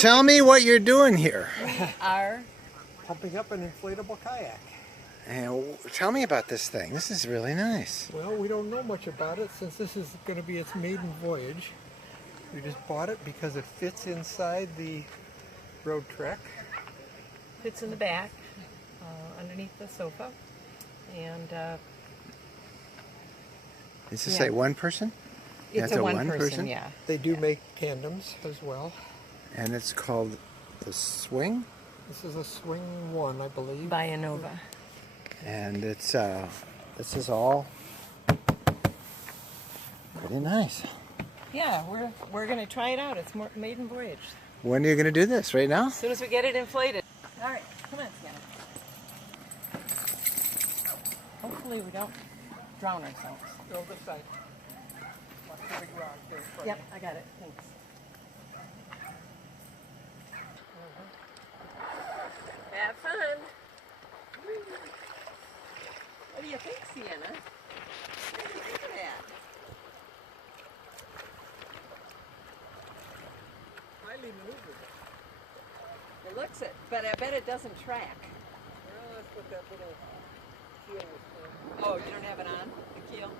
tell me what you're doing here. We are pumping up an inflatable kayak. And tell me about this thing. This is really nice. Well, we don't know much about it since this is going to be its maiden voyage. We just bought it because it fits inside the road trek. Fits in the back, underneath the sofa, and Is this a one person? it's a one person, yeah. They do make tandems as well. And it's called the Swing? This is a Swing 1, I believe. By Innova. And it's, this is all pretty nice. Yeah, we're going to try it out. It's maiden voyage. When are you going to do this? Right now? As soon as we get it inflated. All right, come on, Sienna. Hopefully we don't drown ourselves. Go this side. Watch the big rock there in front. Yep, I got it. Thanks. Have fun. What do you think, Sienna? What do you think of that? Highly maneuverable. It looks it, but I bet it doesn't track. Well, that's what that little keel was for. Oh, you don't have it on, the keel?